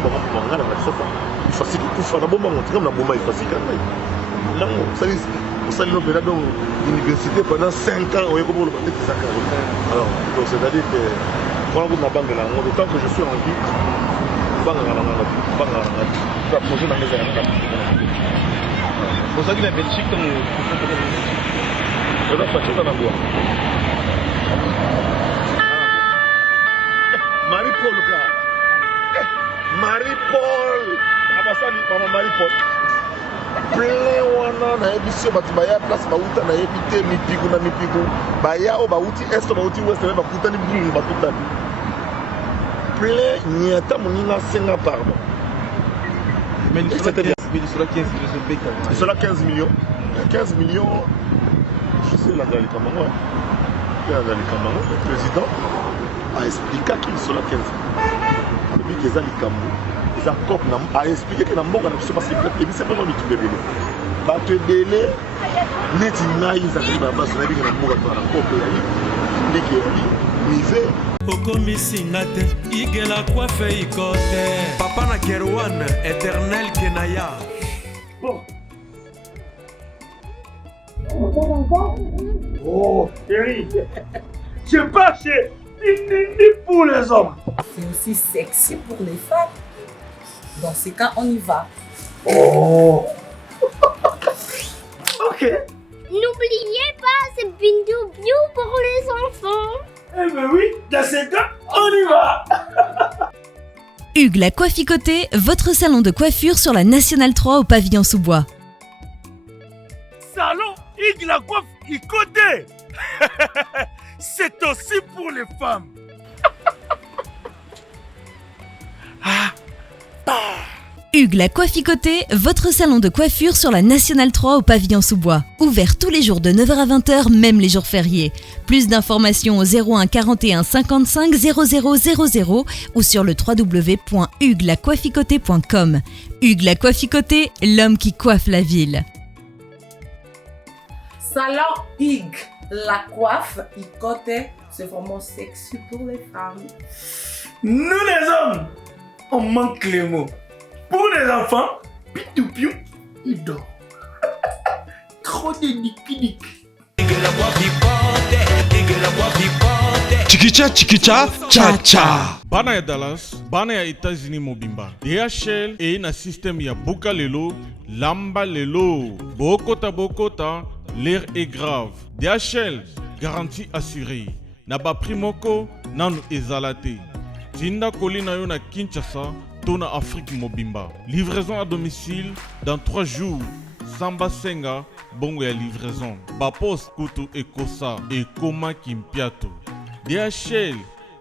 tout le monde m'a dit ça. Il faut que tu fasses un bon moment. Tu comme la bombe, il faut que tu fasses. Non, ça dit, vous savez, nous avons l'université pendant 5 ans. On est comme le parti de 5 ans. Alors, c'est-à-dire que quand vous n'avez pas de langue, le temps que je suis en vie, pas de langue, pas de langue. Tu vas poser dans les airs. Pour ça qu'il y a Belgique, on va faire ça dans la boîte. Marie-Paul, Marie-Paul, Marie-Paul. Plein wana na ebisio batibaya place bauta na ebité mipiku na mipiku. Baya o bauti est bauti ouest na bakuta ni bungu bakuta. Plein nyata moninga senga pardon. Mais il sera 15 millions. Il sera 15 millions. 15 millions. Je sais la Gali Kamango. Le président a expliqué qu'il sera 15 millions. Et puis qu'ils ont les Kamou. Ils ont expliqué que dans le monde, c'est parce que c'est pas moi qui vais venir. Bah, tu es délai. Net inaïs à qui va passer la vie dans le monde. Okomisinate, igela coiffe ikote. Papa na Kerwan, éternel Kenaya. Bon. Oh, chérie, je pas chez ni pour les hommes. C'est aussi sexy pour les femmes. Dans ces cas, on y va. Oh. Ok. N'oubliez pas, c'est Bindou Bio pour les enfants. Eh ben oui, dans ces cas, on y va. Hugues la Coifficoté, votre salon de coiffure sur la Nationale 3 au pavillon sous-bois. Salon Hugues la Coifficoté. C'est aussi pour les femmes. Hugues la Coifficoté, votre salon de coiffure sur la Nationale 3 au pavillon sous-bois. Ouvert tous les jours de 9h à 20h, même les jours fériés. Plus d'informations au 01 41 55 00 00 ou sur le www.huguelacoifficoté.com. Hugues la Coifficoté, l'homme qui coiffe la ville. Salon Hugues la coiffe Icoté, c'est vraiment sexy pour les femmes. Nous les hommes, on manque les mots. Pour les enfants, pitou-piou, il dort. Trop de niki-niki. Chikicha, cha. Bana ya Dallas, bana ya États-Unis mobimba. DHL et na système ya buka lelo, lamba lelo. Bokota, l'air est grave. DHL, garantie assurée. Naba primoko, nanu ezalate. Tinda kolina yo na Kinshasa, Tona Afrique Mobimba. Livraison à domicile dans 3 jours. Samba Senga, bongo ya livraison. Bapos Kutu Ekosa et Koma Kimpiato. DHL,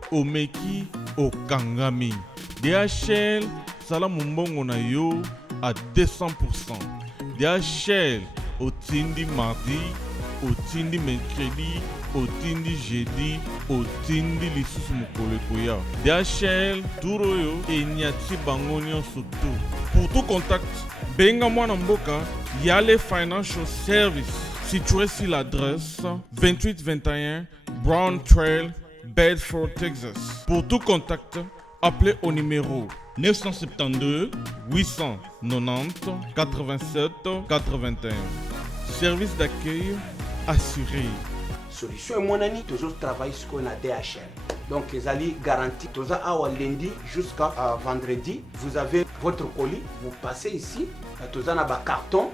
Omeki, Okangami. DHL, Salamumbongo na yo à 200%. DHL, Otindi mardi, Otindi mercredi, Otindi jeudi, Otindi lisusu mokolo ekoya. DHL, Turoyo et Nyati Bangonion surtout. Pour tout contact, benga mwana mboka, Yale Financial Service, situé sur l'adresse 2821 Brown Trail, Bedford, Texas. Pour tout contact, appelez au numéro 972 890 87 81. Service d'accueil assuré. Solution et mon ami, toujours travailler sur la DHL. Donc les alliés garantis, toujours à lundi jusqu'à vendredi, vous avez votre colis, vous passez ici, toujours dans un carton,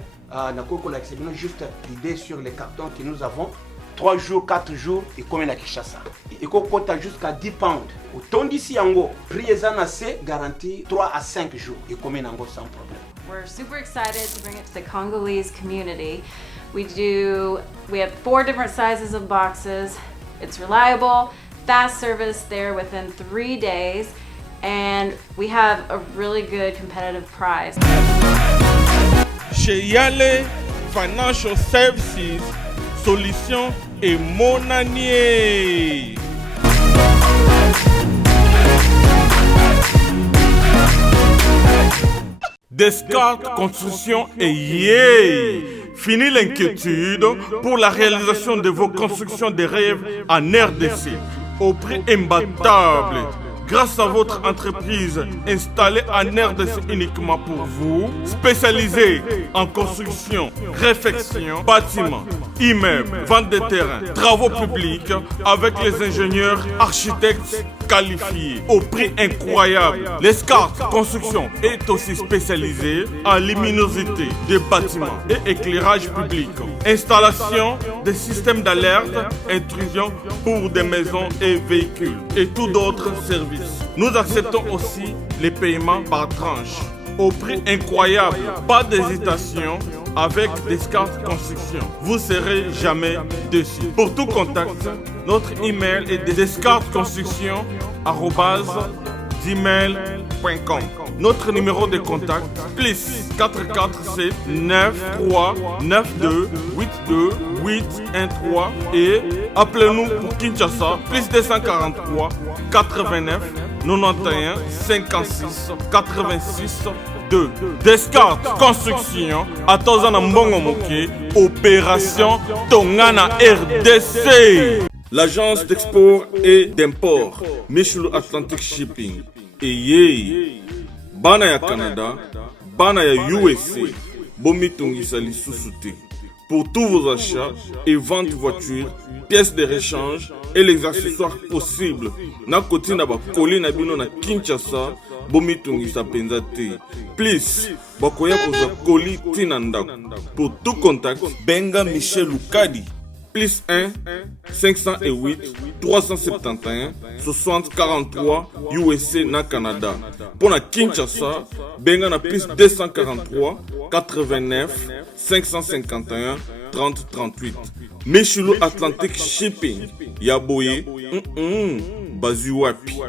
juste l'idée sur les cartons que nous avons. 3 jours, 4 jours, et comme à Kinshasa. Et qu'on compte jusqu'à 10 pounds. Autant d'ici en haut, prix est garanti 3 à 5 jours, et comme en haut sans problème. We're super excited to bring it to the Congolese community. We have 4 different sizes of boxes. It's reliable, fast service there within 3 days, and we have a really good competitive price. Chez Yale Financial Services, solution et monanier. Descartes Construction et yeah! Fini l'inquiétude pour la réalisation de vos constructions de rêves en RDC au prix imbattable. grâce à votre entreprise installée en RDC uniquement pour vous, spécialisée en construction, réfection, bâtiments, immeubles, vente de terrains, travaux publics, avec les ingénieurs architectes qualifiés au prix incroyable. L'Escart Construction est aussi spécialisée en luminosité des bâtiments et éclairage public, installation des systèmes d'alerte, intrusion pour des maisons et véhicules et tout d'autres services. Nous acceptons aussi les paiements par tranche au prix incroyable. Pas d'hésitation avec Descartes Construction. Vous serez jamais déçus. Pour tout contact, notre email est descartesconstruction@gmail.com. Notre numéro de contact plus 447 93 92 82 813 et appelez-nous pour Kinshasa plus 243 89 91 56 86 2. Descartes Construction à Tozana Mbongo Moké, opération Tongana RDC. L'agence d'export et d'import Michulu Atlantic Shipping et bana ya Canada, bana ya USA, bomi tongisa lisusu te. Pour tous vos achats et ventes de voitures, pièces de rechange et les accessoires possibles, na koti na ba koli na bino na Kinshasa, bomi tongisa penza te. Please, bakoya koza koli tina ndako. Pour tout contact, benga Michel Lukadi. Plus 1 508 371 60 43 USA na Canada. Pour na Kinshasa, benga na plus 243 89 551 30 38. Michulu Atlantic Shipping. Yaboye, bazu wapi.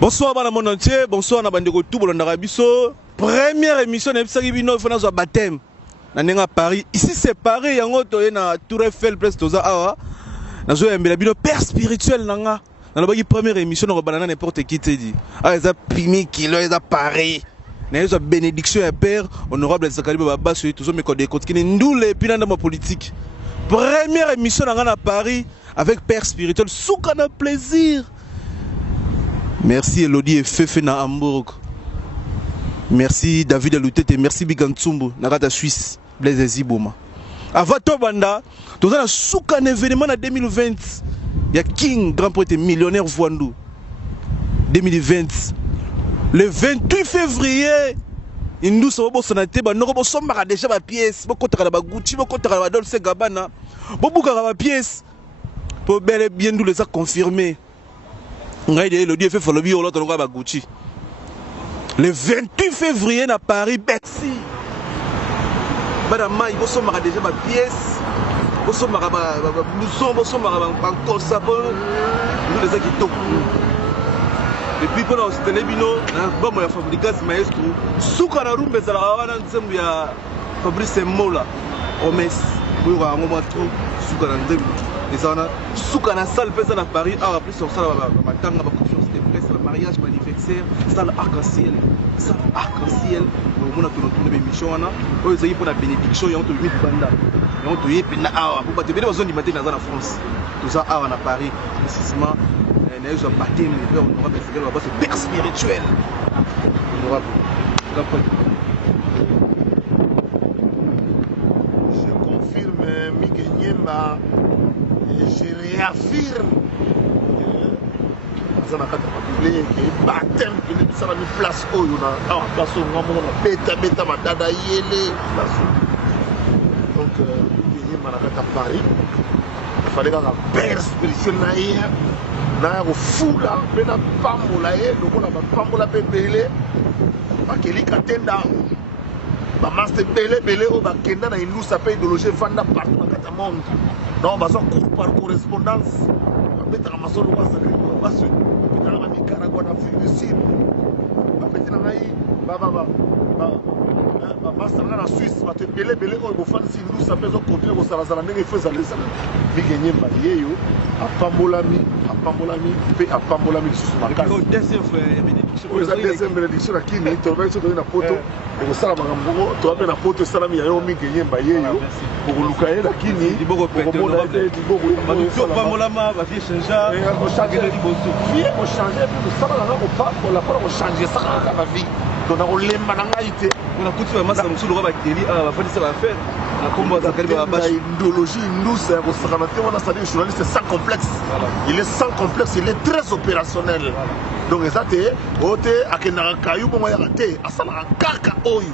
Bonsoir à mon entier, bonsoir à Bandeko tout bon biso. Première émission de Ebisaki Fona zo baptême. Na Paris, ici c'est pareil, yango toye na Tour Eiffel place toza awa. Na zo yambela bino père spirituel nanga. Na la première émission na banana n'importe qui te dit. Ah eza pimi kilo eza pareil. Na eza bénédiction ya père honorable Zakari Baba so toujours me code kotiki ndule pina na politique. Première émission nanga na Paris avec père spirituel soukana plaisir. Merci Elodie et Fefe na Hamburg. Merci David Alutete, merci Bigantsumbu, Narada Suisse, Blaise Ziboma. Avant tout banda, nous avons un événement en 2020. Il y a King, grand poète millionnaire Voandou. 2020. Le 28 février, nous sommes sonate, nous sommes déjà ma pièce, nous sommes Gucci, nous sommes Dolce Gabbana, nous sommes ma pièce. Pour bel et bien nous les a confirmés. Le Dieu fait follow you l'autre à Gucci. Le 28 février à Paris, Betsy. Madame, il faut déjà ma pièce. Nous sommes nous les acquittons. Depuis que nous avons télévision, nous avons fabriqué ce maestro. Soukara Rumbe, nous avons Fabrice Mola. Omes, nous avons Soukara Rumbe. Soukara salle à Paris, a plus sur ça, ma confiance de presse, le mariage, l'anniversaire, salle arc-en-ciel. Salle arc-en-ciel. On a tourné l'émission, on a pour la bénédiction, on a 8 bandas. On a tourné pour te besoin du matin dans la France. Tout ça à Paris, précisément. On a eu un baptême, on aura c'est père spirituel. Je confirme, Miguel je réaffirme que baptême qui est une place où on a place où on a bêta madada yele donc il y a Paris il fallait qu'un père spirituel na fou là na pambola ye donc na pambola pepele bakeli katenda ba master belé au bakenda na nous ça peut idéologie vanda partout dans le monde. Non, on va par correspondance. On va mettre en maçon le roi sacré. On va se mettre en Nicaragua, en Afrique du Sud. On va mettre en Haïti. On va se mettre en Suisse. On va te belé, on va faire si nous, ça fait un contrat. On va se faire des choses. Mais gagner Marie, à Pambolami, à apambolami mpe apambolami lisusu makasi eza deuxième bénédiction na kini toloba biso toye na poto ekosala makambo ngo toya mpe na poto esalami ya yo mingi enyemba yeyo okoluka ye na kini okomona ete libokopambolama vie kochange mpe kosala nanga kopambola mpona kochange esaka kaka vie donc nakolemba na ngai te nakuti bamasa mosusu loka bakeli bafandisa baaffaire idéologie indouce ya kosakana te wana sali journaliste sans complexe il est sans complexe il est très opérationnel donc eza te oyo te akendaka kayu bongo yaka te asalaka kaka oyo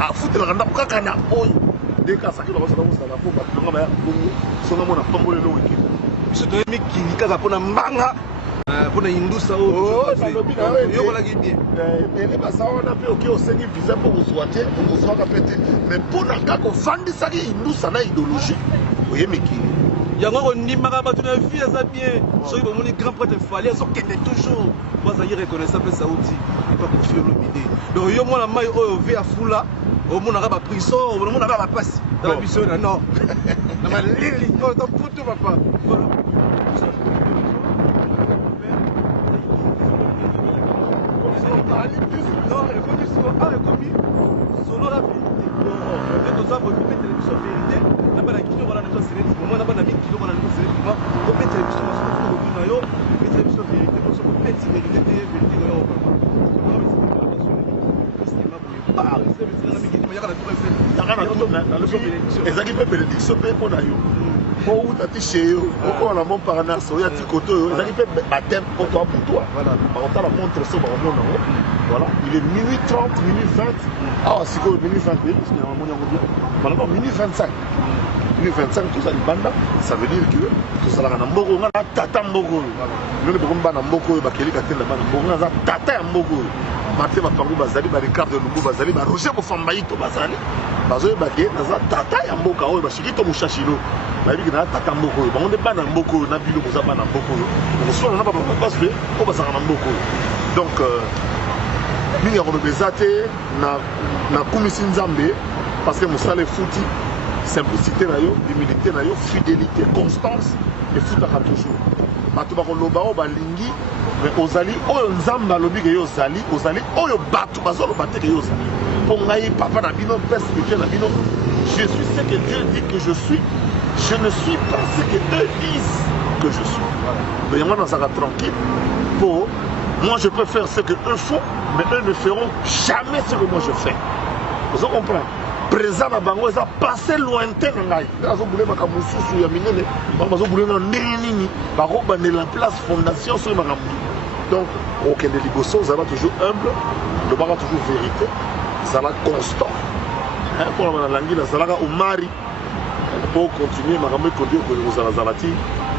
afutelaka ndako kaka na oyo ndenge asaki lokosala kosala po bato nanga bayaka bongo songa mona pambole eloko ekili biso toyemi kili kaka mpona mbanga mpona indusa oyokolaki bien mene basa wana mpe oke osengi visa mpo kozwa te okozwaka mpe te mais mpona kaka ofandisaki indusa na idéologie oyemikili yango kondimaka bato na vie eza bien soki bomoni grand prêtre fali azokende toujours po azali reconnaissant mpe sauti epa kofi olobi te donc yo mwana mai oyo ove afula omonaka baprison omonaka bapasi tala biso na nord na malili oyo toputu papa ekomi solo la vérité toza kometele biso vérité na bana kilo wana nazo seleti moma na bana mingi kilo wana nazo seleti moma kometele biso masuku kobi na yo kometele biso vérité biso kopeti vérité te vérité oyo ezalaki mpe bénédiction mpe mpo na yo po uta ti che yo okola na montparnasse oya ti kote oyo ezalaki mpe bateme mpo to abutwa bakotala montre so bakomona yango voilà il est minuit 30 minuit 20 awa sikoyo minuit 20 moni yango bien malaka minuit 25 minuit 25 toza libanda ça veut dire que tozalaka na mboko oyo nga na tata mboko oyo noni bokomi bana mboko oyo bakelika te na bana mboko nga aza tata ya mboko oyo Martin Mapangu bazali ba Ricardo Lumbu bazali ba Roger Mofambaito bazali bazoyeba ke naza tata ya mboka oyo bashikito mushashino bayebiki na tata mboko oyo bango nde bana mboko oyo na bino boza bana mboko oyo okoswana na bapapa basi mpe oyo bazalaka na mboko oyo donc mingi ya koloba eza te nakumisi nzambe parce que mosala efuti simplicité na yo humilité na yo fidélité constance efutaka toujours bato bakoloba oyo balingi mais ozali oyo nzambe alobi ke yo ozali oyo bato bazoloba te ke yo ozali mpo ngai papa na bino père spirituel na bino je suis ce que Dieu dit que je suis je ne suis pas ce que eux disent que je suis mais yango nazalaka tranquille po moi je peux faire ce que eux font mais eux ne feront jamais ce que moi je fais vous comprenez présent na bango eza passé lointain na ngai nde azobulemaka mosusu ya minene bango bazobulela ndenge nini bakobandela place fondation soki makambo donc okende liboso ozala toujours humble lobaka toujours vérité zala constant mpona banalangi nazalaka omari mpo continue makambo ekondie kozalazala ti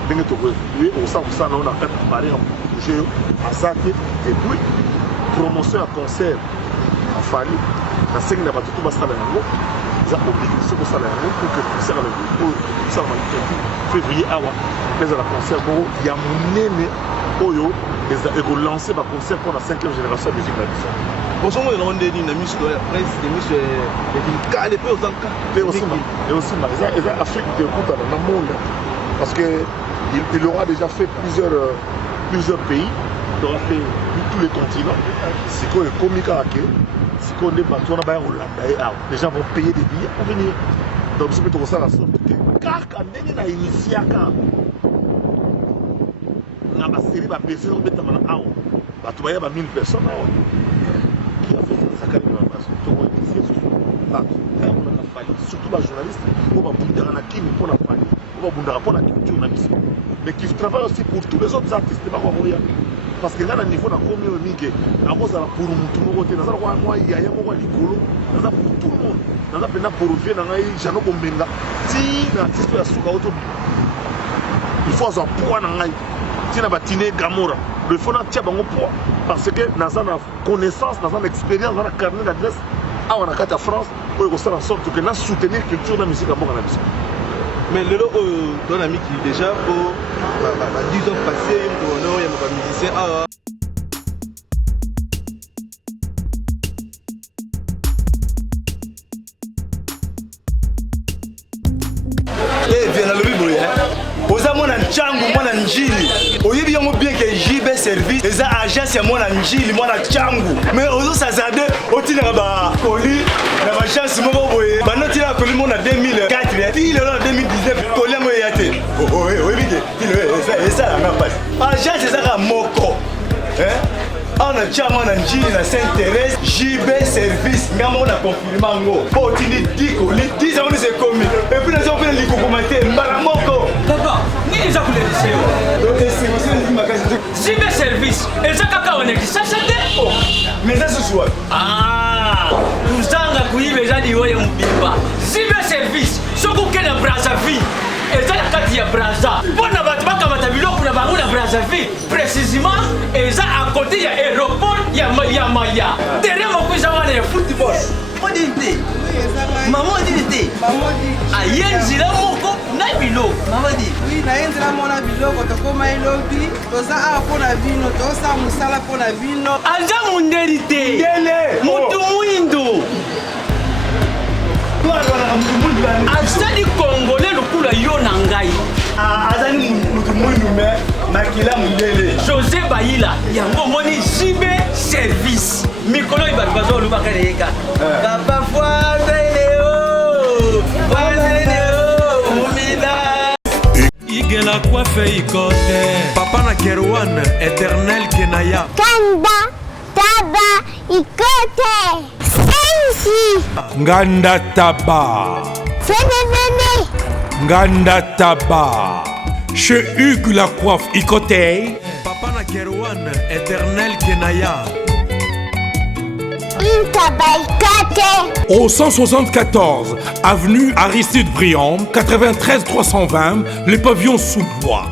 ndenge tokoevolue okosala kosala nao na kati mari ya bouge yo aza te epuis promotion ya concert afali nasengi na bato to basala yango eza obligation kosala yango pour que concert oyo kosalama likendi février awa ezala concert moko ya monene oyo ekolance baconcert mpona 5e génération ya musique na biso bozongo elongo nde nini na miso ya presse de miso ya kilikale mpe ozanka mpe osima eza afrique ekutana na monde parce que il aura déjà fait plusieurs pays il aura fait tous les continents sikoyo ekomi kaka ke sikoyo nde bato wana baya kolanda ye awa les gens vont payer des billets pour venir donc biso mpe tokosala sorte ke kaka ndenge na initiaka na basérie bapese obetama na awa bato baya ba 1000 personnes awa surtout les journalistes qui babundaka na kini mpona fali babundaka mpona culture na biso mais qui travaille aussi pour tous les autres artistes bakoya parce que nga na niveau nakomi oyo mingi nakozala pour mutu moko te naza lokwa mwa yaya moko ya likolo naza pour tout le monde naza mpena pour vie na ngai jano kombenga ti na artiste ya suka oto il faut azwa poids na ngai ti na batine gamora le faut natia bango poids parce que naza na connaissance naza na expérience naza na carnet d'adresse awa na kati ya France oyo kosala en sorte que na soutenir culture na musique ya mboka na biso mais lelo oyo tona mikili déjà po 10 ans passé ono ya bamusicien awa bien nalobi boye oza mwana nchangu mwana njili oyebi yango bien que JB service eza agence ya mwana njili mwana changu mais ozosazade otinaka bakoli na bachance moko boye banotinaka koli mo na 2004 ti lelo na 2019 koli yango eya te oyebi te esalanga mpasi agence ezaka moko on a déjà mon njili na Sainte-Thérèse JB service ngamo na confirmer ngo po tini diko li 10 ans c'est commis et puis les gens les commenter mbala moko papa ni les akule liseo donc c'est aussi une magasin JB service et ça kaka on est ça mais ça ce soir uzanga kuibe jadi wewe mbimba JB service soko kena Brazzaville eza na kati ya Brazza mpona bato bakamata biloko na bango na Brazzaville précisément eza à côté ya aéroport ya Maya terrain moko eza wana ya football odini te mama odini te aye nzela moko na biloko mama di oui naye nzela mona biloko tokoma elobi toza awa mpona bino tosala mosala mpona bino aza mundeli te mutu mwindo azali congolais lokula yo na ngai azali mutu mwindu me makila mundele José Bayila yango moni JB service mikolo ibatu bazolobaka leyeka papa foizeleo mumida igela coiffe ikote papa na Kerwan éternel kenaya Kanda taba ikote Nganda Taba. Nganda Taba. Chez Hugues la coiffe Icotey. Papa na Kerwan, éternel Kenaya. Au 174 avenue Aristide Briand, 93 320, le pavillon sous bois.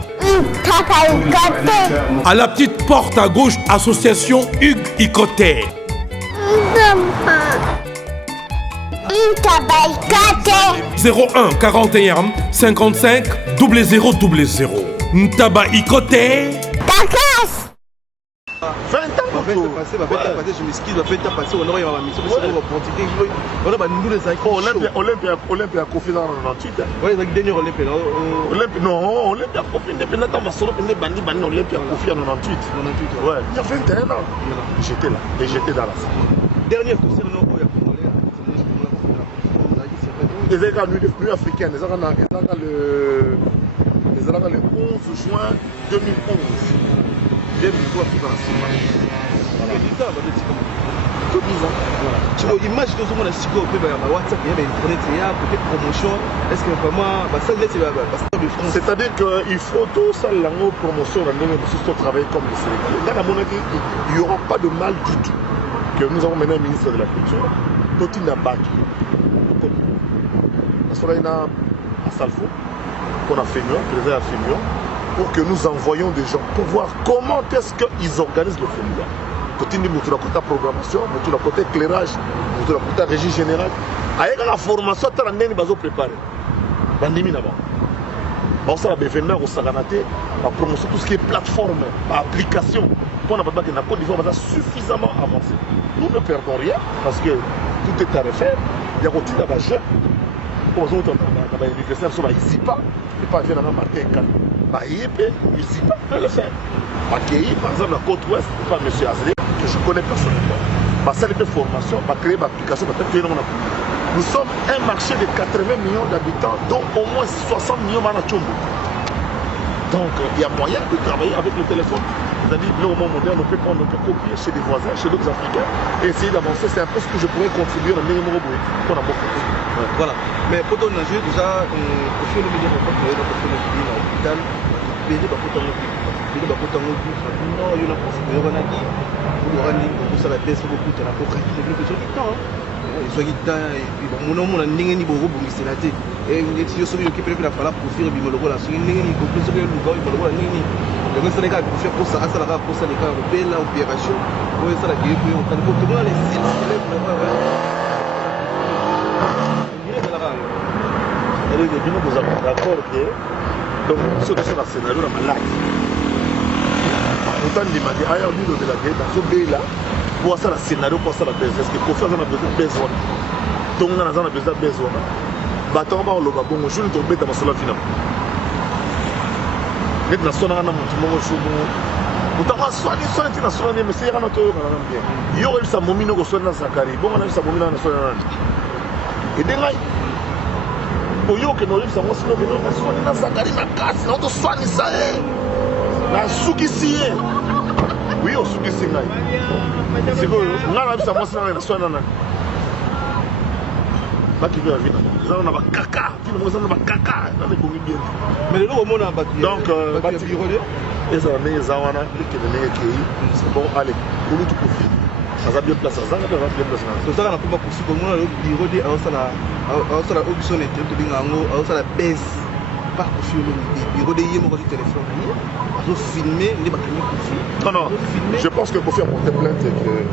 À la petite porte à gauche, association Hugues Icotey. 01 41 55 0000. Ntaba Ikote. Takas. 20 ans passé, je m'excuse, passé, on aurait ma mission, on a nous les Olympia Kofi dans 98. Oui, le dernier Olympia. Non, Olympia Kofi, indépendamment, ma solo, Bandi Olympia Kofi en 98. Ouais, il y a 21 ans. J'étais là, et j'étais dans la salle. Dernier concert, non, les nuits africaines, les le 11 juin 2011. J'ai mis toi qui va image que tout le monde a si WhatsApp, il y a Internet, il y a peut-être promotion. Est-ce que vraiment, c'est-à-dire qu'il faut tout ça, la promotion, la travailler comme le Sénégal. Dans la monnaie, il n'y aura pas de mal du tout. Que nous avons maintenant un ministre de la Culture, Totina Baki. À Salfo, qu'on a fait mieux, président a fait mieux, pour que nous envoyions des gens pour voir comment est-ce qu'ils organisent le féminin. Côté de la programmation, la côté éclairage, la côté régie générale. Avec la formation, tu as préparé. Bandimi d'abord. On s'est événement au Saganaté, la promotion, tout ce qui est plateforme, application. Pour la Côte d'Ivoire va suffisamment avancé. Nous ne perdons rien parce que tout est à refaire. Il y a continué à jeune. Aujourd'hui, on a une université, on a ici pas, et pas bien dans marqué un canal. Il ici pas, on peut le faire. Accueilli, par exemple, la côte ouest, par M. Azlé, que je connais personnellement. Ma salle de formation, ma créer ma application, nous sommes un marché de 80 millions d'habitants, dont au moins 60 millions à Tchombo. Donc, il y a moyen de travailler avec le téléphone. C'est-à-dire, au moment moderne, on peut copier chez des voisins, chez d'autres Africains, et essayer d'avancer. C'est un peu ce que je pourrais contribuer dans les numéros qu'on a beaucoup. Voilà. Mais pour ton enjeu, déjà, au fur et à mesure qu'on va à l'hôpital, il y a nous avons d'accord que donc ce que c'est le scénario dans ma live. Autant demander à un niveau de la guerre dans ce pays là pour ça le scénario pour ça la baisse. Est-ce que pour faire ça on a besoin de besoin. Donc on a besoin de besoin. Bâton va au loba bon je ne tombe dans ma salle finale. net na sona na mutu moko shubu utaka swani tina swani mais c'est kana to bien yo il sa momino ko sona Zakari bongo na sa momino na sona nani edenga oyo ke no il sa mosino ke no swani na Zakari na kasi na to swani sa na sukisi oui o sukisi ngai c'est que ngana bisa mosina na sona nani baki vient vite ça on a pas caca tu nous on a pas caca on est connu bien mais le moment on a battu donc baki virole et ça mais ça on a que les qui c'est bon allez pour tout pour faire ça bien place ça va bien place so ça na komba kusi comme on a le bureau de au sala option était to binga ngo au sala baisse pas sur le bureau de yemo ko téléphone ni zo filmer les bakani kusi non je pense que pour faire porter plainte que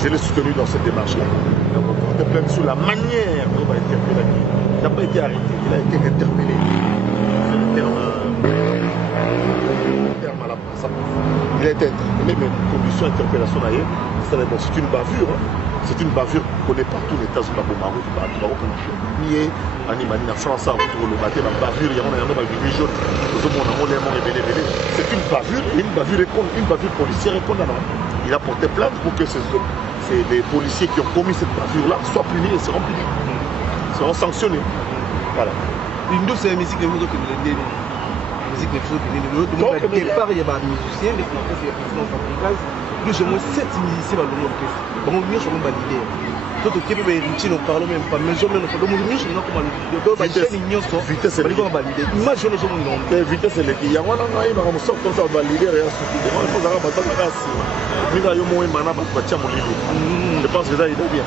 je l'ai soutenu dans cette démarche-là. Il a porté plainte sur la manière dont il a été interpellé. Il n'a pas été arrêté, il a été interpellé. C'est le terme à la place. Il a été interpellé, mais condition d'interpellation d'ailleurs, c'est une bavure. C'est une bavure qu'on connaît partout les États-Unis, au Maroc, ni en France, autour le matin, la bavure, il y a un jaune. C'est une bavure, une bavure policière condamnable. Il a porté plainte pour que les policiers qui ont commis cette bavure-là soient punis et seront punis. Seront sanctionnés. Voilà. Une de ces musiques, les musiques de musique de départ, il y a des musiciens, des français, plus ou moins 7 musiciens dans le monde. Comment mieux je vais valider. Tout ce qui est héritier, nous parlons même pas. Mais je ne sais pas comment vitesse c'est vitesse c'est les gens on a eu un sort comme ça valider rien il faut avoir pas de grâce mais là yo mo mana ba tia molilo je pense que ça il est bien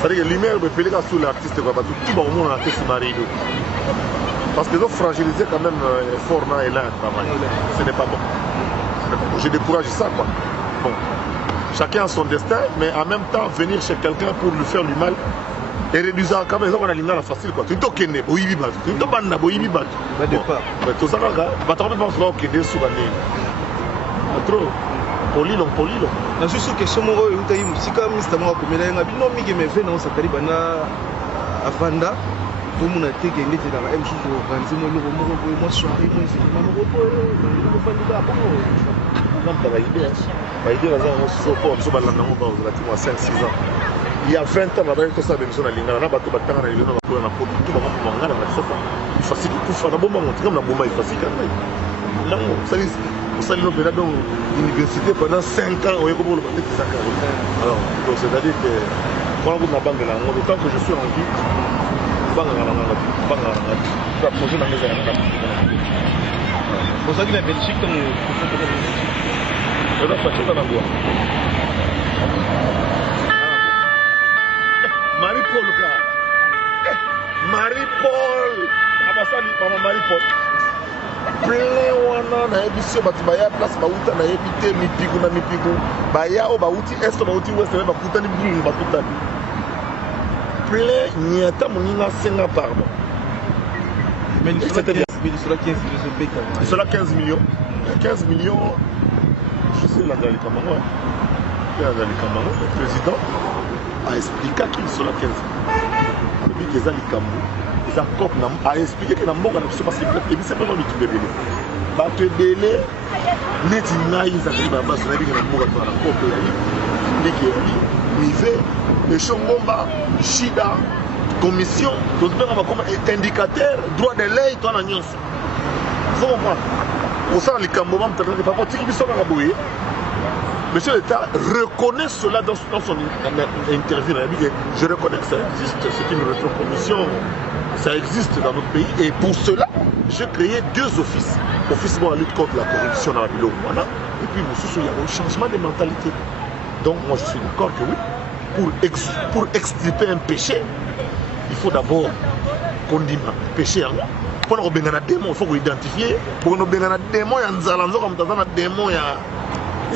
ça veut dire que lumière peut peler sur l'artiste quoi tout ba mo na artiste marido parce que ils ont fragilisé quand même fort là et là travail ce n'est pas bon je décourage ça quoi bon chacun a son destin, mais en même temps, venir chez quelqu'un pour lui faire du mal et réduire quand même, on a l'image facile quoi. Tu t'es kenné, boyibi bat, tu t'es banna, boyibi bat. D'accord. Mais tout ça là, va t'en remettre sur kenné sur l'année. Trop. Polilo. Na juste question mo oyo utayi musika Mr. Mwa komela nga bino mige meve na osakali bana afanda. Tout le monde a été gagné dans la M6 pour organiser moi soirée, moi il y a 20 ans, tout ça, il l'université pendant 5 ans, alors c'est-à-dire que quand vous n'avez pas de temps que je suis en vie, pour ça que la Belgique, Marie-Paul, Marie-Paul. Plein wana na ebisio batu baya place bauta na ebite mipigu na mipigu baya o bauti est bauti ouest na bakuta ni bungu bakuta plein nyata moninga senga pardon mais il sera 15 millions 15 millions je sais la Gali Kamango le président a expliqué qu'il sera 15 depuis qu'ils ont les Kamou ils ont expliqué que dans le monde c'est parce que c'est pas lui qui bébé ba te belé neti ngai za kiba baso na biki na mboka to na kope ya ndiki ya nive le chongomba shida commission donc on va comme indicateur droit de l'œil toi na nyonso faut comprendre pour ça les Kamboma peut-être pas petit qui sont na boye monsieur l'État reconnaît cela dans son interview. Je reconnais que ça existe, c'est une rétrocommission, ça existe dans notre pays. Et pour cela, j'ai créé 2 offices. Office pour la lutte contre la corruption dans la ville au Rwanda. Et puis, il y a un changement de mentalité. Donc, moi, je suis d'accord que oui, pour extirper un péché, il faut d'abord qu'on dit péché. Pour nous obéir à des démons, il faut l'identifier. Pour nous obéir à des démons, il y a un zalanzo comme ça, des démons, il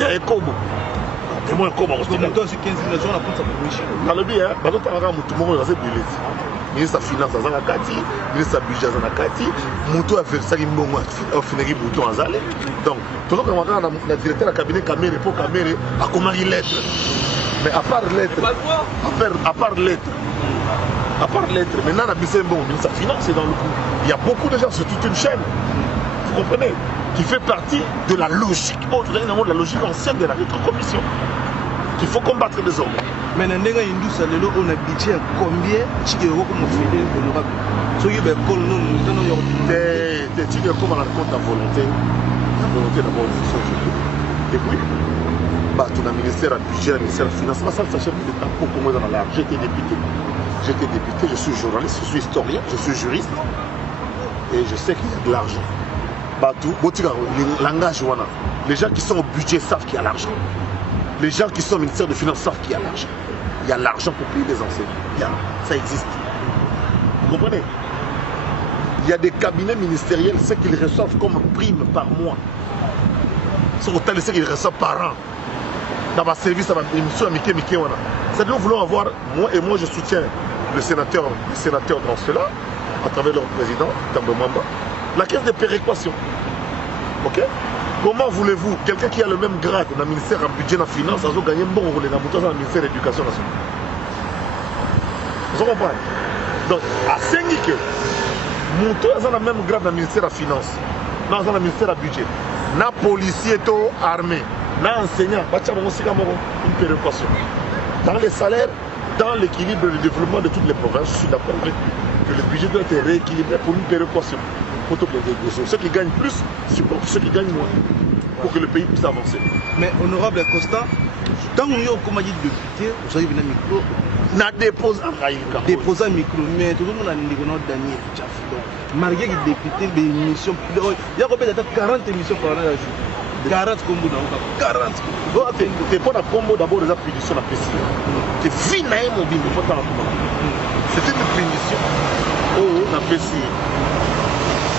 y a un kobo. C'est moi un kobo. Parce que nous avons 15 millions, on a pris sa commission. Dans le bien, parce que nous avons tout le monde dans cette ville. Ministre de la Finance à Zanakati, ministre du Budget à Zanakati, Moutou a fait ça, il a fini Moutou à Zalé. Donc, tout le monde a directeur de cabinet Kamere pour Kamere a commandé une lettre. Mais à part lettre, maintenant, on a bon, ministre de la Finance, c'est dans le coup. Il y a beaucoup de gens sur toute une chaîne. Vous comprenez? qui fait partie de la logique, de la logique ancienne de la rétrocommission, qu'il faut combattre désormais. Mais dans les indus, on a budget combien de euros comme fidèle honorable? Ce qui est bon, nous avons des tigres comme on a compte à volonté d'abord de fonction publique. Et puis, tout le ministère du budget, le ministère du financement, ça s'achète de beaucoup moins dans l'art. J'étais député, je suis journaliste, je suis historien, je suis juriste, et je sais qu'il y a de l'argent. Les gens qui sont au budget savent qu'il y a l'argent. Les gens qui sont au ministère des Finances savent qu'il y a l'argent. Il y a l'argent pour payer les enseignants. Ça existe. Vous comprenez? Il y a des cabinets ministériels, ce qu'ils reçoivent comme prime par mois. C'est autant de ce qu'ils reçoivent par an. Dans ma service, dans ma émission, c'est-à-dire nous voulons avoir, moi je soutiens le sénateur dans cela, à travers leur président, Tambo Mamba, la caisse de péréquation. Ok? Comment voulez-vous, quelqu'un qui a le même grade dans le ministère du budget et de la finance, a gagné un bon rôle dans le ministère de l'éducation nationale? Vous comprenez? Donc, à Sengique, Mouto a le même grade dans le ministère de la finance, dans le ministère du budget, dans le policier armé, dans l'enseignant, une péréquation. Dans les salaires, dans l'équilibre et le développement de toutes les provinces, je suis d'accord avec que le budget doit être rééquilibré pour une péréquation. Ceux qui gagnent plus supportent ceux qui gagnent moins pour que le pays puisse avancer. Mais honorable Costa, tant que vous avez dit député, vous avez venu un micro. Na dépose un micro, mais tout le monde a dit que Daniel Tchafido. Malgré que député, des émissions, il y a combien de 40 émissions par an. 40 combos dans le 40. Tu pas un combo d'abord des punitions à PC. Tu finis à mobile, c'est une punition. Oh, on a PC.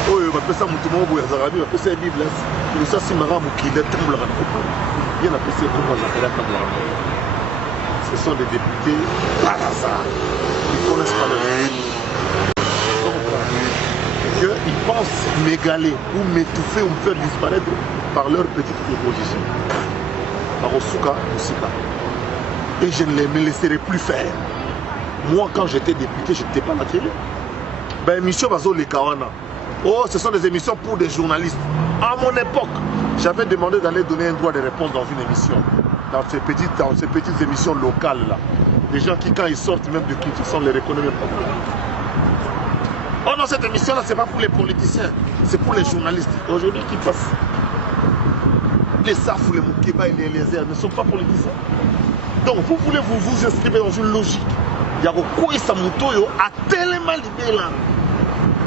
Oh, on appelle ça Moutoumou, on appelle ça Bible. Et ça, c'est marrant, qui est très blanc. Il y a un PC pour moi, j'appelle ça. Ce sont des députés par hasard. Ils ne connaissent pas le règne. Ils pensent m'égaler ou m'étouffer ou me faire disparaître par leurs petites propositions. Par Osuka, Osika. Et je ne les laisserai plus faire. Moi, quand j'étais député, je n'étais pas à la télé. Ben, émission Bazo les Kawana. Oh, ce sont des émissions pour des journalistes. À mon époque, j'avais demandé d'aller donner un droit de réponse dans une émission. Dans ces petites émissions locales là. Des gens qui, quand ils sortent même de Kinshasa, on les reconnaît même pas. Oh non, cette émission-là, c'est pas pour les politiciens, c'est pour les journalistes. Aujourd'hui, qui passent les Safou, les Moukeba et les Eliezer ne sont pas politiciens. Donc, vous voulez vous inscrire dans une logique. Il y a beaucoup de Samuto à tellement libéré là.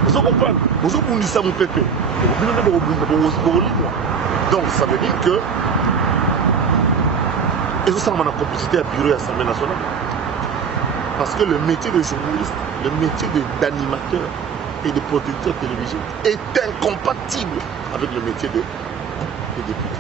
Vous comprenez? Vous comprenez ça, mon pépé. Donc, ça veut dire que. Et ça, on a complicité à bureau et à l'Assemblée nationale. Parce que le métier de journaliste, le métier d'animateur et de producteur télévision est incompatible avec le métier de député.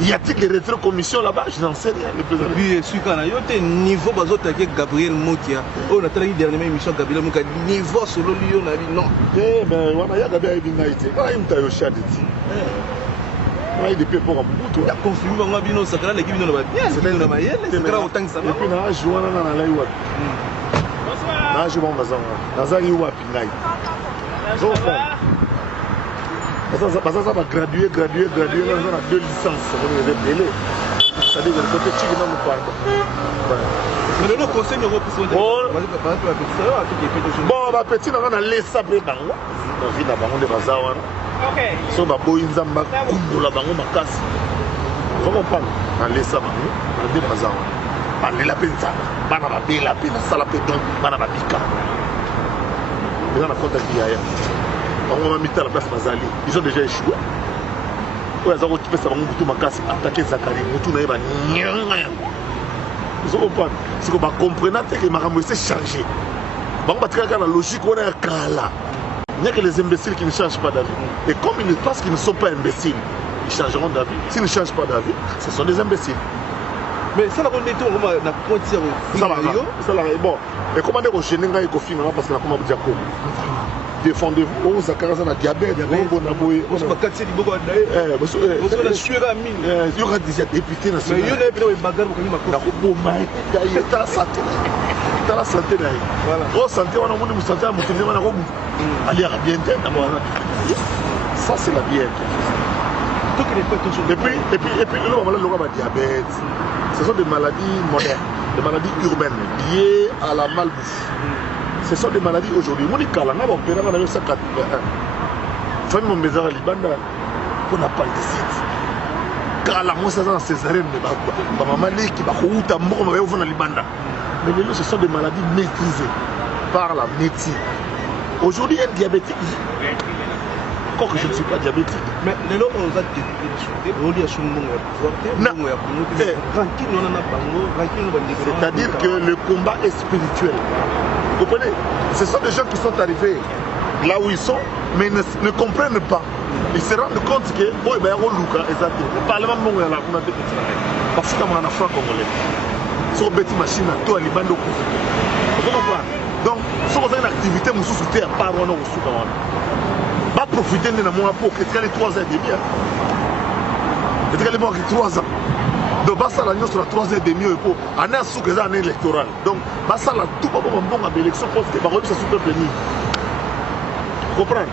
Y a-t-il des rétrocommissions là-bas? Je n'en sais rien. Le président. Oui, celui qui a eu niveau avec Gabriel Motia. On a travaillé dernièrement émission Gabriel Motia. Niveau sur le lieu, on a dit non. Eh ben, on a Gabriel Motia. On a eu un taillot chat de ti. On a eu des pépins en bout. Il a confirmé qu'on a vu nos sacrés, l'équipe de la Bien. C'est dans ma yelle, c'est grave autant que ça. Et puis, on a joué dans la laïwa. On a joué dans la laïwa. Parce que ça va graduer, on a 2 licences, on est révélé. C'est-à-dire que le côté chic, non, nous parle. Mais le conseil ne représente pas. Bon, ma petite, on a laissé ça, on vit dans le bazar. So, on a beau une zamba, on a bango makasi. Vous comprenez? On a laissé ça, on a des bazar. On a la peine, on a la peine, on a la peine, on a la peine. On a la compte à Guillaume. On a mis à la place Mazali. Ils ont déjà échoué. Ils ont occupé ça, ils ont attaqué Zakari. Vous comprenez? C'est qu'on va comprendre que Maramou s'est chargé. On va traiter la logique, on a un cas là. Il n'y a que les imbéciles qui ne changent pas d'avis. Et comme ils pensent qu'ils ne sont pas imbéciles, ils changeront d'avis. S'ils ne changent pas d'avis, ce sont des imbéciles. Mais ça, on est on va continuer. Ça, bon. Et comment dire au Chéninga et au film, parce qu'on a comment dire quoi? Défendez-vous, on a un diabète, on a il y aura déjà député national. Il y a la santé. La santé. Voilà. La santé, on a santé, on a bien Ça, c'est la bière. Et puis, le diabète, ce sont des maladies modernes, des maladies urbaines liées à la malbouffe. Ce sont des maladies aujourd'hui. Moi, je suis en 1981. Famille mon maison à Libanda, pour la appendicite. Car la moi, c'est un césarienne, ma maman qui va au Libanda. Mais ce sont des maladies maîtrisées par la médecine. Aujourd'hui, il y a un diabétique. Encore que je ne suis pas diabétique. Mais les gens ont c'est-à-dire que le combat est spirituel. Vous comprenez? Ce sont des gens qui sont arrivés là où ils sont, mais ne comprennent pas. Ils se rendent compte que le Parlement mondial a été parce qu'on a un franc congolais. Sur une machine à tout à Liban. Vous comprenez? Donc, si vous avez une activité, vous souhaitez à part ou non, va profiter de mon apport qui est 3 ans et demi. C'est 3 ans. Donc, ça la sur la 3 ans et demi pour année sous les années électorales. Donc, ça la tout pas bon à l'élection parce que par ça super béni. Vous comprenez?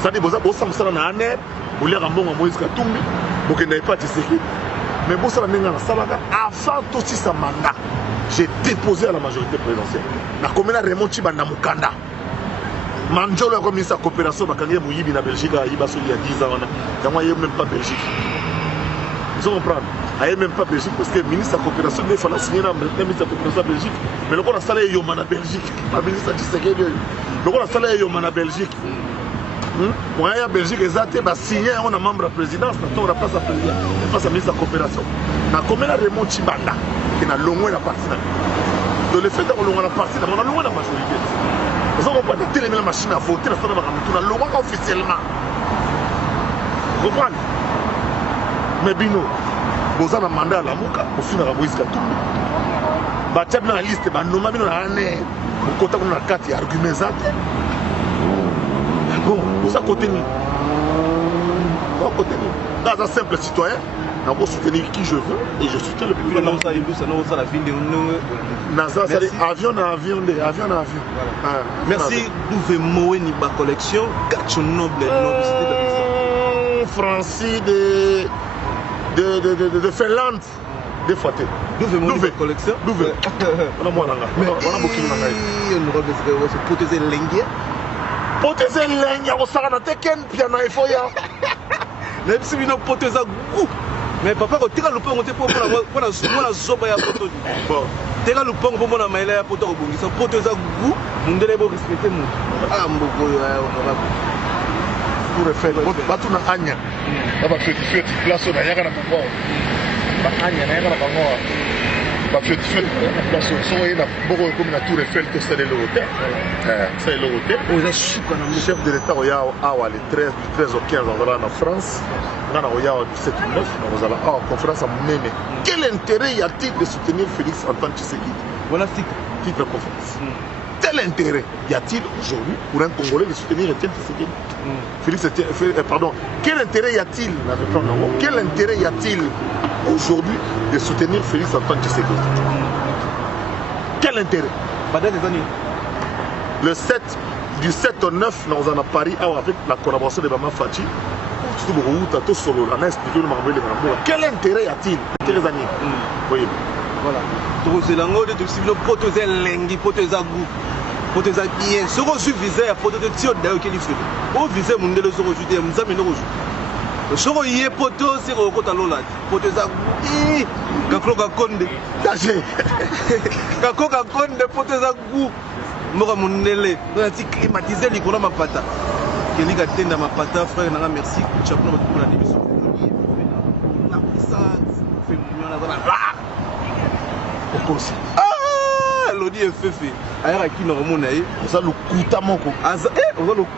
Ça dit vous ça ça na année, vous les rambon à Moïse Katumbi, vous qui n'avez pas de sécurité. Mais vous ça n'enga na salaka avant tout si ça mandat. J'ai déposé à la majorité présidentielle. La commune a remonté à Mukanda. Manjolo a commis sa coopération avec la Belgique, il y a 10 ans. Il n'y a même pas Belgique. Vous comprenez? Il n'y a même pas Belgique parce que le ministre de la coopération, il fallait signer le ministre de la coopération Belgique. Mais le coup, on a salé Yoma en Belgique. Le ministre de le coup, on a salé Yoma en Belgique. On a Belgique, ils ont signé, on a membre de la présidence, on a pas sa présidence, pas sa ministre de la coopération. La commune a remonté Banda. Il y a l'ongoué la partie. Donc le fait d'avoir l'ongoué la partie, on a l'ongoué la majorité. Nous n'avons pas de la machine à voter, on a l'ongoué officiellement. Vous comprenez? Mais Bino, vous avez un mandat à la Mouka, au final, à Moïse Katumbi. Vous avez une liste, vous avez une année, vous avez une carte, il y a arguments. Bon, vous avez côté nous. Dans un simple citoyen, je vais soutenir qui je veux et je soutiens le plus. Avion. Merci, vous pouvez mourir ni ma collection, 4 nobles Francis de Finlande, des fois. Nous faisons une collection. Nous faisons. On a beaucoup de protéger l'engue. Protéger l'engue, on s'en a teken piano et foya. Même si nous protéger goût. Mais papa, quand tu as le pont, tu peux prendre la zoba ya poto. Tu as le pont pour mon amaïla ya poto. Ils sont protéger goût. Nous devons respecter nous. Ah, mboko honorable. Pour le faire, batu na anya. Aba feti place na yaka na pouvoir. Ba anya na yaka na bango. Ba feti place so na boko comme na Tour Eiffel to c'est l'hôtel. C'est l'hôtel. Le chef de l'État oya awa le 13 au 15 en France. On a oya du 7 au 9 on a la conférence à Mémé. Quel intérêt y a-t-il de soutenir Félix Antoine Tshisekedi? Voilà titre de conférence. Quel intérêt y a-t-il aujourd'hui pour un Congolais de soutenir Étienne Tshisekedi? Quel intérêt y a-t-il Quel intérêt y a-t-il aujourd'hui de soutenir Félix Antoine Tshisekedi? Quel intérêt? Le 7, du 7 au 9, nous en a Paris avec la collaboration de Maman Fachi. Quel intérêt y a-t-il? Oui. Voilà. Tu as protéger l'engue, protéger goût, protéger bien. Ce que je visais à protéger le tio d'ailleurs qu'il fait. Au visé mon délai sur aujourd'hui, nous avons une chose. Ce que y est protéger, c'est au côté de l'eau. Protéger goût. Kakloka konde. Kakloka konde protéger goût. Moi mon délai. Nous avons climatisé les couleurs ma pata. Que les gars tiennent ma pata, frère, n'a merci. Chapeau pour la démission. La puissance. Fait mon ah, l'odi est fait. Ailleurs qui n'a pas monnaie. Vous avez le coup à mon coup. Vous avez le coup.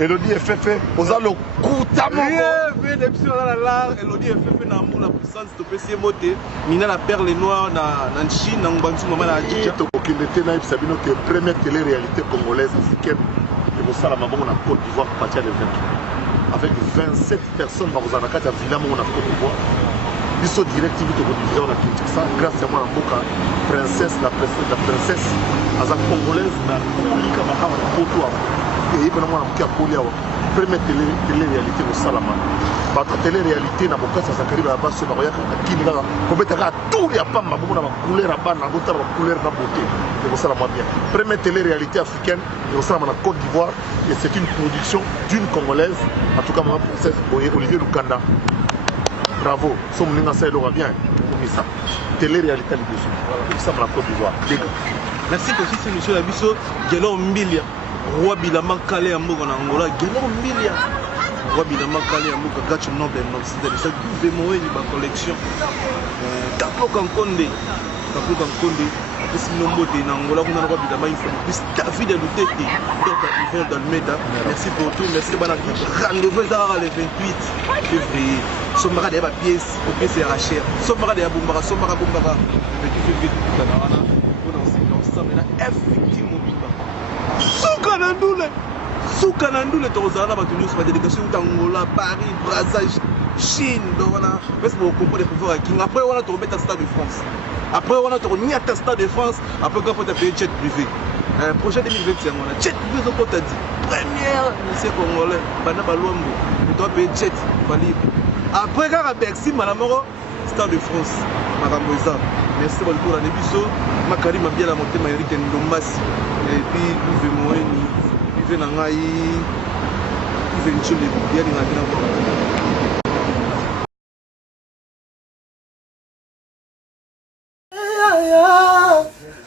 Elodie est fait. Vous avez le coup à mon coup. Elodie est fait. Dans la puissance de PC Moté. Nina la perle noire dans Chine, dans Bantu, maman la Djidja. Il était naïf, Sabino, que la première télé-réalité congolaise africaine. Et vous savez, maman, on a Côte d'Ivoire, partie à l'événement. Avec 27 personnes dans la carte à Villam, on a Côte d'Ivoire. Ils sont directivement au la Kinshasa, grâce à moi, la princesse, la princesse, la congolaise, la Koulika Mahama, la Koto. et pendant moi qui a collé première télé-réalité au Salama. Votre télé-réalité n'a pas ça Zakari va pas se marier qui n'a pas tout les pas ma bonne couleur à ban na couleur na beauté. C'est pour ça moi bien. Première télé-réalité africaine au Salama en Côte d'Ivoire et c'est une production d'une Congolaise en tout cas ma princesse Olivier Lukanda. Bravo, sommes nous ça l'aura bien. Ça. Télé-réalité dessus. Voilà, ça la Côte d'Ivoire. Merci aussi c'est monsieur Labisso Gelo Mbilia. Roi Bilama Kale ya mboka na Angola Gelo Mbilia. Roi Bilama Kale ya mboka Gacho Noble Noxidel ça pouvait mourir ba collection. Kaplo Kankonde. Kaplo Kankonde. Parce que nombre de Angola on a Roi Bilama il faut plus David Lutete. Donc Yvon Dalmeda. Merci pour tout. Merci bana rendez-vous le 28 février. Sombara de ba pièce, au pièce RHR. Sombara de Bombara, Sombara Bombara. 28 février tout à l'heure. Ensemble na effectivement Soukanandoule tozala ba tenu sur la délégation d'Angola, Paris, Brazzaville, Chine, donc voilà parce que on comprend les pouvoirs qui après on a tombé à Stade de France. Après on a tombé à Stade de France, après quand on a payé jet privé. Projet 2021 on a jet privé au côté dit première lycée congolais bana balombo, on doit payer jet libre. Après quand à Bercy malamoro Stade de France. Maramboisa. Merci beaucoup à Nebiso. Makari m'a bien la montée Maïrik Ndombasi. Et puis, il veut mourir. Il veut n'engager. Il veut une chose de bien. Il a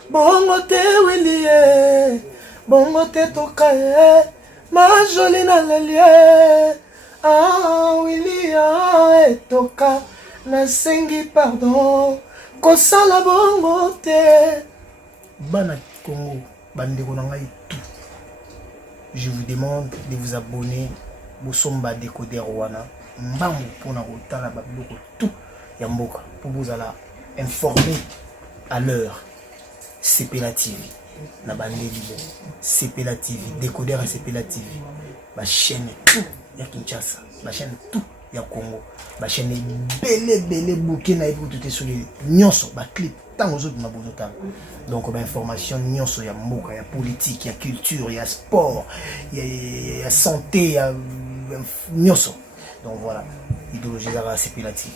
bongo te Willie. Bongo te tokaye. Ma jolie na lelie. Ah, Willie, ah, toka. Nasengi pardon kosala bongo te bana Congo bandeko na ngai tout je vous demande de vous abonner bosomba décodeur wana mbangu pona kotala babiloko tout ya mboka pour vous alla informer à l'heure Sepela TV na bandeli Sepela TV décodeur Sepela TV ba chaîne tout ya Kinshasa ba chaîne tout ya Congo ba chaîne belé bouquet na pour tout sur les nyonso ba clip tant aux autres na bonota donc ba information nyonso ya mboka ya politique ya culture ya sport ya santé ya nyonso donc voilà idéologie za Sepela TV